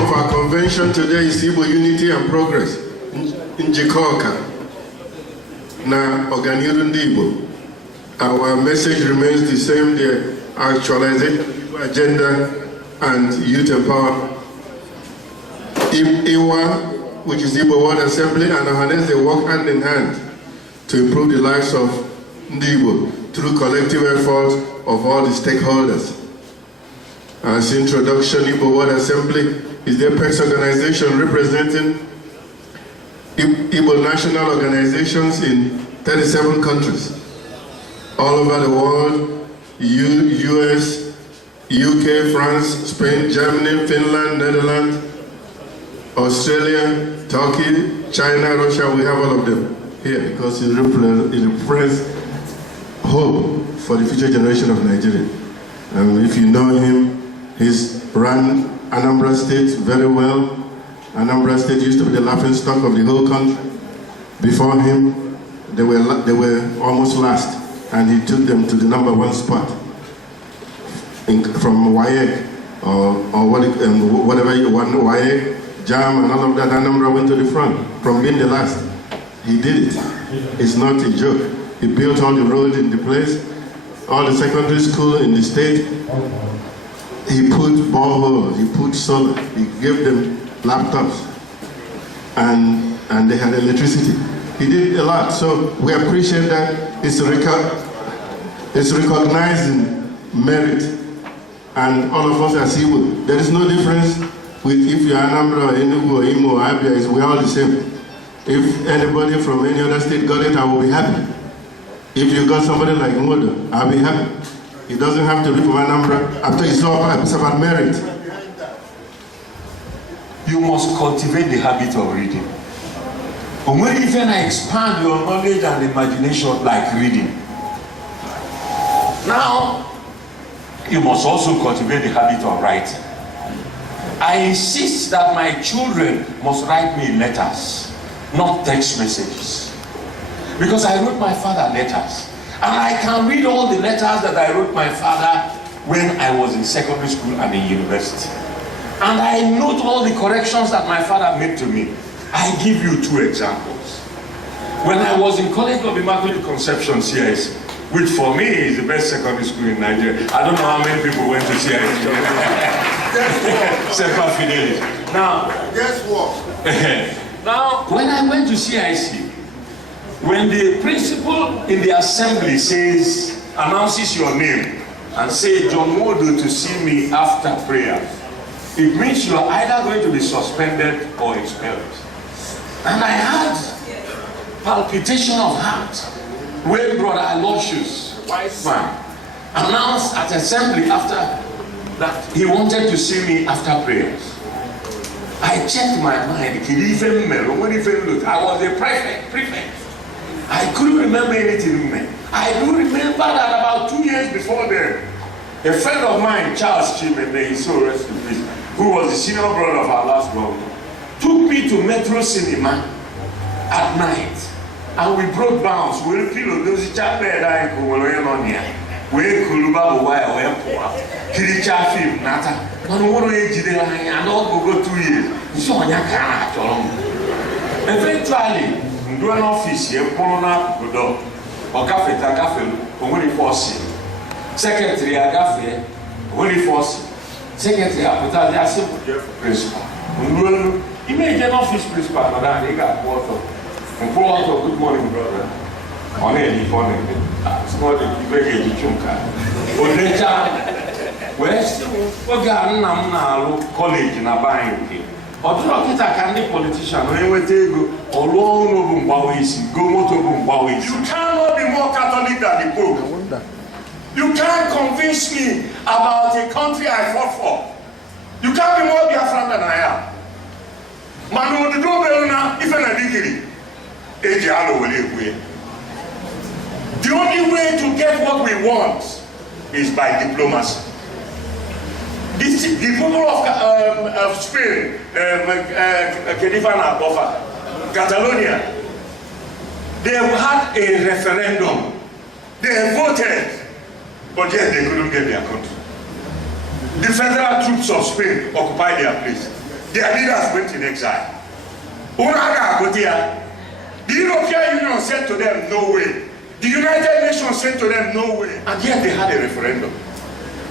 of our convention today is Igbo Unity and Progress in Jikoka. Na Ọganiru ndị Igbo. Our message remains the same, the actualization of the Igbo agenda and youth empowerment. Iwa, which is Igbo World Assembly, and Ohanes, they work hand in hand to improve the lives of ndị Igbo through collective efforts of all the stakeholders. As introduction, Igbo World Assembly is the apex organization representing Igbo national organizations in 37 countries all over the world: US, UK, France, Spain, Germany, Finland, Netherlands, Australia, Turkey, China, Russia. We have all of them here because it represents hope for the future generation of Nigeria. And if you know him, he's run Anambra State very well. Anambra State used to be the laughingstock of the whole country. Before him, they were almost last, and he took them to the #1 spot from WAEC or whatever you want, WAEC, JAM, and all of that. Anambra went to the front from being the last. He did it. It's not a joke. He built all the roads in the place, all the secondary school in the state. He put boreholes, he put solar, he gave them laptops, and they had electricity. He did a lot, so we appreciate that. It's recognizing merit, and all of us as Igbo. There is no difference with if you are Anambra, Enugu, or Imo, or Abia, we are all the same. If anybody from any other state got it, I will be happy. If you got somebody like Modo, I'll be happy. It doesn't have to be from Anambra. After it's about merit. You must cultivate the habit of reading. And when you can expand your knowledge and imagination like reading. Now, you must also cultivate the habit of writing. I insist that my children must write me letters, not text messages. Because I wrote my father letters. And I can read all the letters that I wrote my father when I was in secondary school and in university. And I note all the corrections that my father made to me. I give you 2 examples. When I was in College of Immaculate Conception, CIS, which for me is the best secondary school in Nigeria. I don't know how many people went to CIS. Semper Fidelis. Now, guess what? Now, when I went to CIC, when the principal in the assembly announces your name and says, John Modo to see me after prayer, it means you are either going to be suspended or expelled. And I had palpitation of heart when Brother Aloysius, wise man, announced at assembly after that he wanted to see me after prayers. I checked my mind. I was a prefect. I couldn't remember anything. I do remember that about 2 years before then, a friend of mine, Charles Chime, may he so rest in peace, who was the senior brother of our last governor, took me to Metro Cinema at night, and we broke bounds. We pillow those chapter that we kuluba wire we poa kiricha film nata man woro ejide and all go 2 years. So onya kana cholom. Eventually, do an office here, Pona Godo, or Cafe Takafel, only force. Secretary Agafe, only force. Secretary Apota, the simple principal. He made an office principal, Madame, he got water. And pour out of good morning, brother. On any phone, it's not a very chunka. But later, West, college in a buying. Or do not get a candy politician when we take or long over Bawisi, go motor Bawisi. You cannot be more Catholic than the Pope. You can't convince me about a country I fought for. You can't be more Biafran than I am. Manu, the Dobeluna, even a degree. The only way to get what we want is by diplomacy. The people of Spain, Catalonia, they had a referendum. They voted, but yet they couldn't get their country. The federal troops of Spain occupied their place. their leaders went in exile. The European Union said to them, no way. The United Nations said to them, no way. And yet they had a referendum.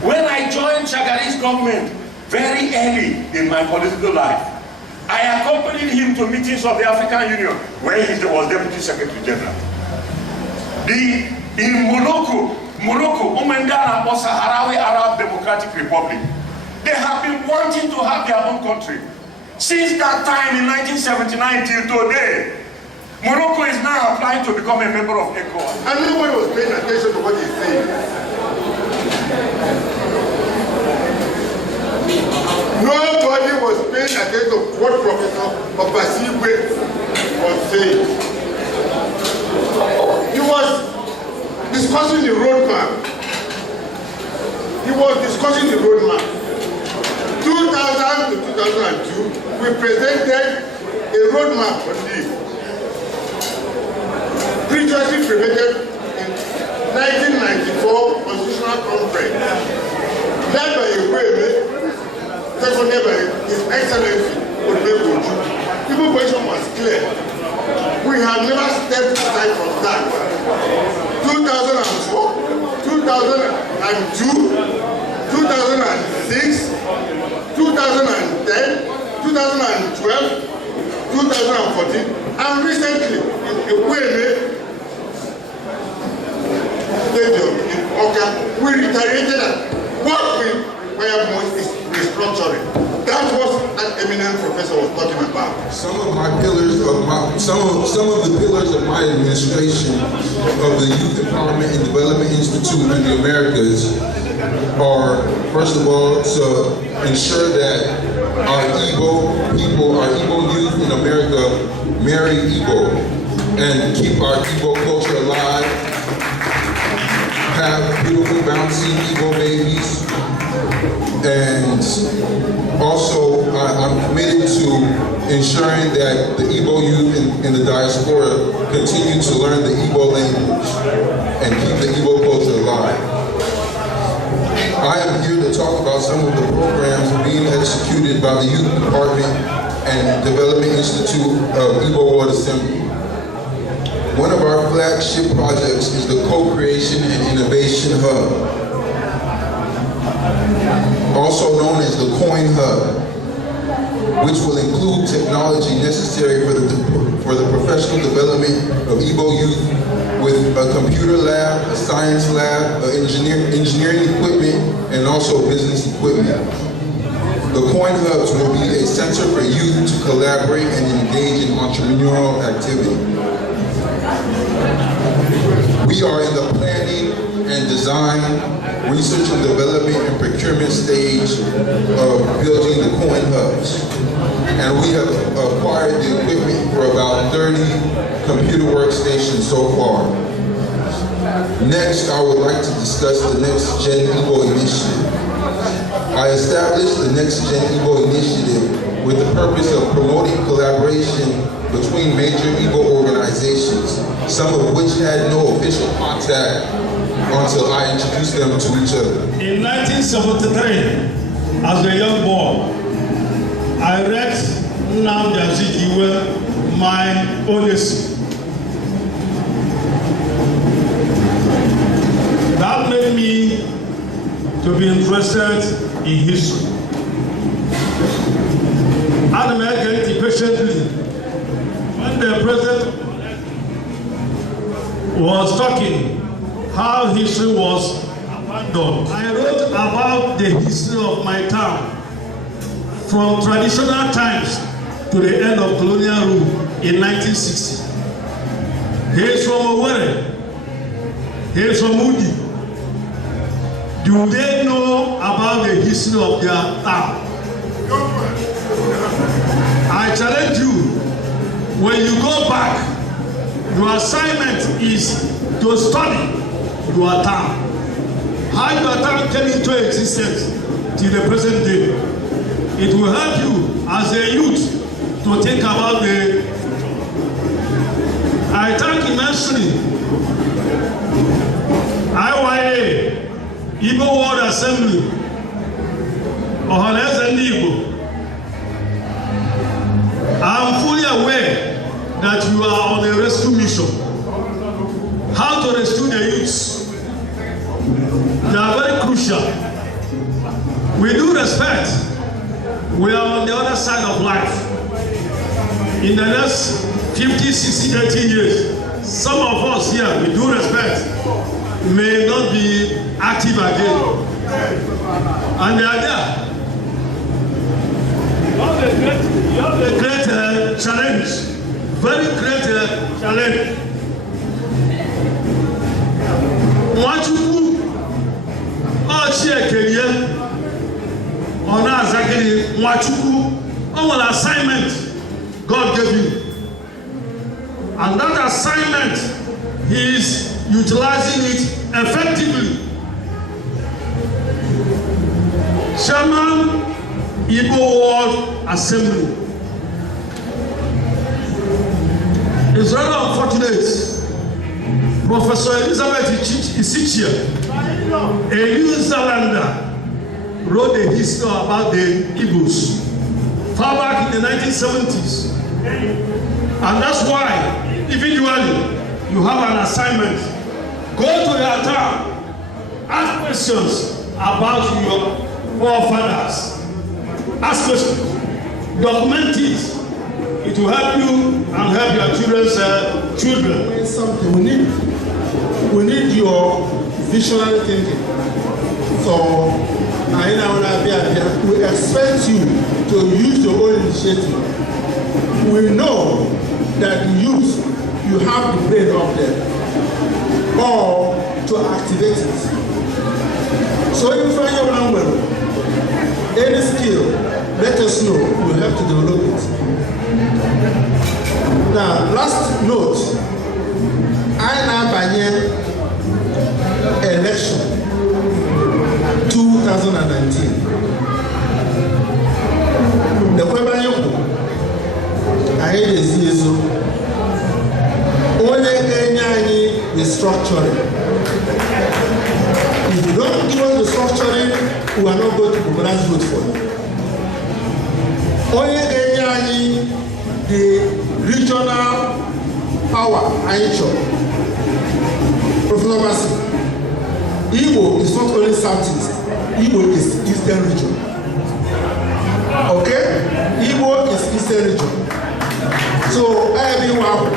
When I joined Shagari's government very early in my political life, I accompanied him to meetings of the African Union where he was Deputy Secretary General. In Morocco, Umendana or Sahrawi Arab Democratic Republic, they have been wanting to have their own country. Since that time in 1979 till today, Morocco is now applying to become a member of ECOWAS. And nobody was paying attention to what he's saying. Nobody was paying attention to what Professor Obasiwe was saying. He was discussing the roadmap. 2000 to 2002, we presented a roadmap on this. Previously presented in 1994 Constitutional Conference, led by seconded by His Excellency Odumegwu. People's position was clear. We have never stepped aside from that. 2004, 2002, 2006, 2010, 2012, 2014, and recently in Ekweme Stadium in Oka, we reiterated that what we require most is restructuring. That was that eminent professor was talking about. Some of the pillars of my administration of the Youth Empowerment and Development Institute in the Americas are, first of all, to ensure that our Igbo people, our Igbo youth in America marry Igbo and keep our Igbo culture alive, have beautiful, bouncy Igbo babies, and also I'm committed to ensuring that the Igbo youth in the diaspora continue to learn the Igbo language and keep the Igbo culture alive. I am here to talk about some of the programs being executed by the Youth Department and Development Institute of Igbo World Assembly. One of our flagship projects is the Co-Creation and Innovation Hub, also known as the Coin Hub, which will include technology necessary for the professional development of Igbo youth with a computer lab, a science lab, engineering equipment, and also business equipment. The Coin Hubs will be a center for youth to collaborate and engage in entrepreneurial activity. We are in the planning and design, research and development and procurement stage of building the Coin Hubs. And we have acquired the equipment for about 30 computer workstations so far. Next, I would like to discuss the Next Gen Igbo Initiative. I established the Next Gen Igbo Initiative with the purpose of promoting collaboration between major Igbo organizations, some of which had no official contact until I introduced them to each other. In 1973, as a young boy, I read Nnamdi Azikiwe, My Odyssey. That made me to be interested in history. And I get it patiently. When the president was talking how history was abandoned, I wrote about the history of my town from traditional times to the end of colonial rule in 1960. He is from Owerri. He is from Udi. Do they know about the history of their town? I challenge you, when you go back, your assignment is to study your town. How your town came into existence till the present day. It will help you as a youth to think about the... I thank immensely IYA, Igbo World Assembly, Ohaneze Igbo, you are on a rescue mission. How to rescue the youths. They are very crucial. We do respect. We are on the other side of life. In the next 50, 60, 80 years, some of us here, we do respect, may not be active again. And they are there. You have a great challenge. Very great challenge. Nwachukwu Anakwenze Ona Zakiri Nwachukwu on assignment God gave you. And that assignment, he is utilizing it effectively. Chairman, Igbo World Assembly. It's rather unfortunate. Professor Elizabeth Isichia, a New Zealander, wrote a history about the Igbos far back in the 1970s. And that's why, individually, you have an assignment. Go to your town, ask questions about your forefathers. Ask questions, document it. It will help you and help your children's children. Something we need your visionary thinking. So, we expect you to use your own initiative. We know that the youth, you have the brain up there, or to activate it. So if you find your number, any skill, let us know. We'll have to develop it. Now, last note, I now by election 2019. The Kwebanyoko, I hate this issue. Only any restructuring. If you don't give us the structuring, we are not going to mobilize vote for you. Only any the regional power, I ensure. Professor Bassi, Igbo is not only Southeast, Igbo is Eastern region. Okay? Igbo is Eastern region. So, everyone,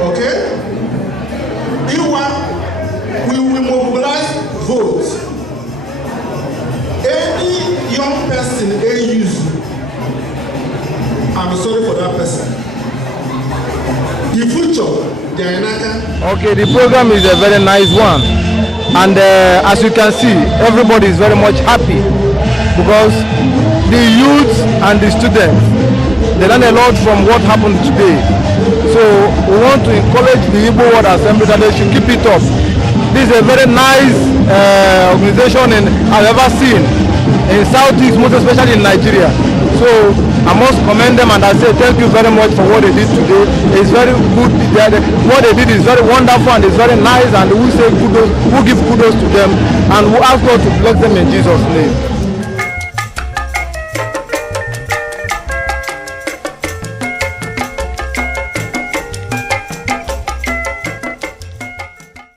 okay? Igbo, we will mobilize votes. Any young person they use, I'm sorry for that person. The future, okay, the program is a very nice one, and as you can see, everybody is very much happy because the youth and the students, they learn a lot from what happened today. So we want to encourage the Igbo World Assembly that they should keep it up. This is a very nice organization I've ever seen in Southeast, most especially in Nigeria. So I must commend them and I say thank you very much for what they did today. It's very good. What they did is very wonderful and it's very nice, and we say kudos, we give kudos to them and we ask God to bless them in Jesus' name.